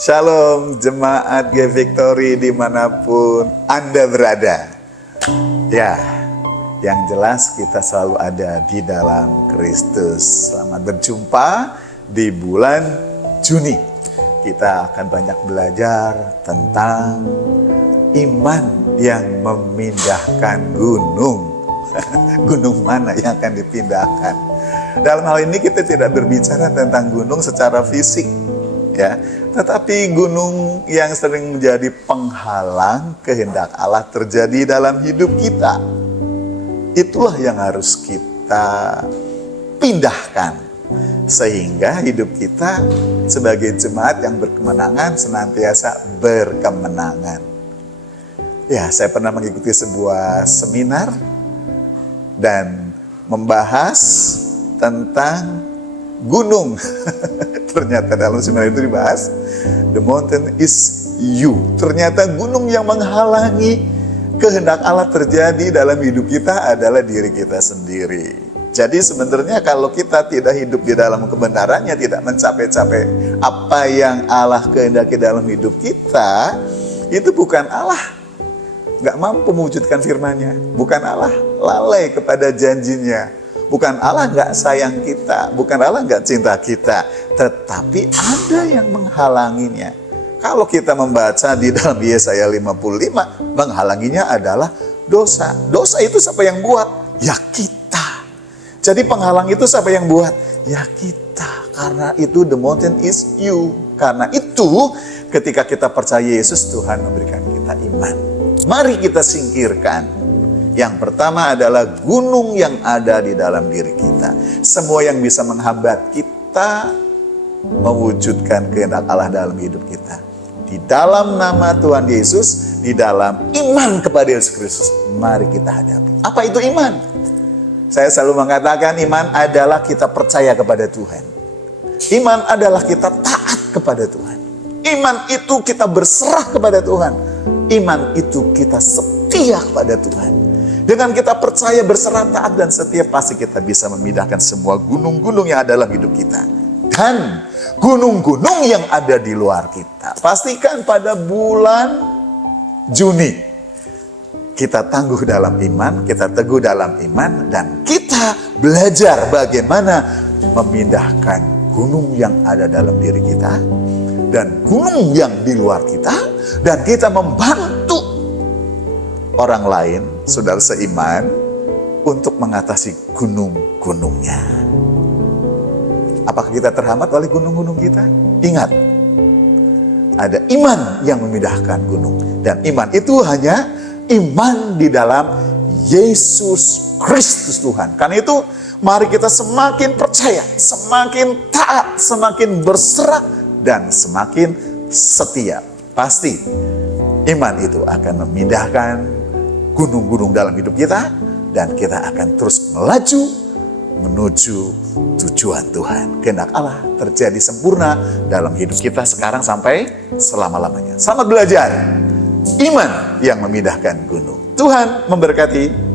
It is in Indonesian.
Shalom jemaat G Victory dimanapun Anda berada. Ya, yang jelas kita selalu ada di dalam Kristus. Selamat berjumpa di bulan Juni. Kita akan banyak belajar tentang iman yang memindahkan gunung. Gunung mana yang akan dipindahkan? Dalam hal ini kita tidak berbicara tentang gunung secara fisik, ya, tetapi gunung yang sering menjadi penghalang kehendak Allah terjadi dalam hidup kita. Itulah yang harus kita pindahkan, sehingga hidup kita sebagai jemaat yang berkemenangan senantiasa berkemenangan. Ya, saya pernah mengikuti sebuah seminar dan membahas tentang gunung. Ternyata dalam seminar itu dibahas, the mountain is you. Ternyata gunung yang menghalangi kehendak Allah terjadi dalam hidup kita adalah diri kita sendiri. Jadi sebenarnya kalau kita tidak hidup di dalam kebenarannya, tidak mencapai-capai apa yang Allah kehendaki dalam hidup kita, itu bukan Allah nggak mampu mewujudkan firman-Nya, bukan Allah lalai kepada janjinya, bukan Allah nggak sayang kita, bukan Allah nggak cinta kita, tetapi ada yang menghalanginya. Kalau kita membaca di dalam Yesaya 55, menghalanginya adalah dosa. Dosa itu siapa yang buat? Ya kita. Jadi penghalang itu siapa yang buat? Ya kita. Karena itu the mountain is you. Karena itu ketika kita percaya Yesus, Tuhan memberikan kita iman. Mari kita singkirkan. Yang pertama adalah gunung yang ada di dalam diri kita. Semua yang bisa menghambat kita mewujudkan kehendak Allah dalam hidup kita. Di dalam nama Tuhan Yesus, di dalam iman kepada Yesus Kristus, mari kita hadapi. Apa itu iman? Saya selalu mengatakan iman adalah kita percaya kepada Tuhan. Iman adalah kita taat kepada Tuhan. Iman itu kita berserah kepada Tuhan. Iman itu kita setia kepada Tuhan. Dengan kita percaya, berserah, taat, dan setia, pasti kita bisa memindahkan semua gunung-gunung yang ada dalam hidup kita. Dan gunung-gunung yang ada di luar kita. Pastikan pada bulan Juni kita tangguh dalam iman, kita teguh dalam iman, dan kita belajar bagaimana memindahkan gunung yang ada dalam diri kita dan gunung yang di luar kita, dan kita membantu orang lain, saudara seiman, untuk mengatasi gunung-gunungnya. Apakah kita terhambat oleh gunung-gunung kita? Ingat, ada iman yang memindahkan gunung. Dan iman itu hanya iman di dalam Yesus Kristus Tuhan. Karena itu, mari kita semakin percaya, semakin taat, semakin berserah, dan semakin setia. Pasti iman itu akan memindahkan gunung-gunung dalam hidup kita, dan kita akan terus melaju menuju tujuan Tuhan. Kehendak Allah terjadi sempurna dalam hidup kita sekarang sampai selama-lamanya. Selamat belajar iman yang memindahkan gunung. Tuhan memberkati.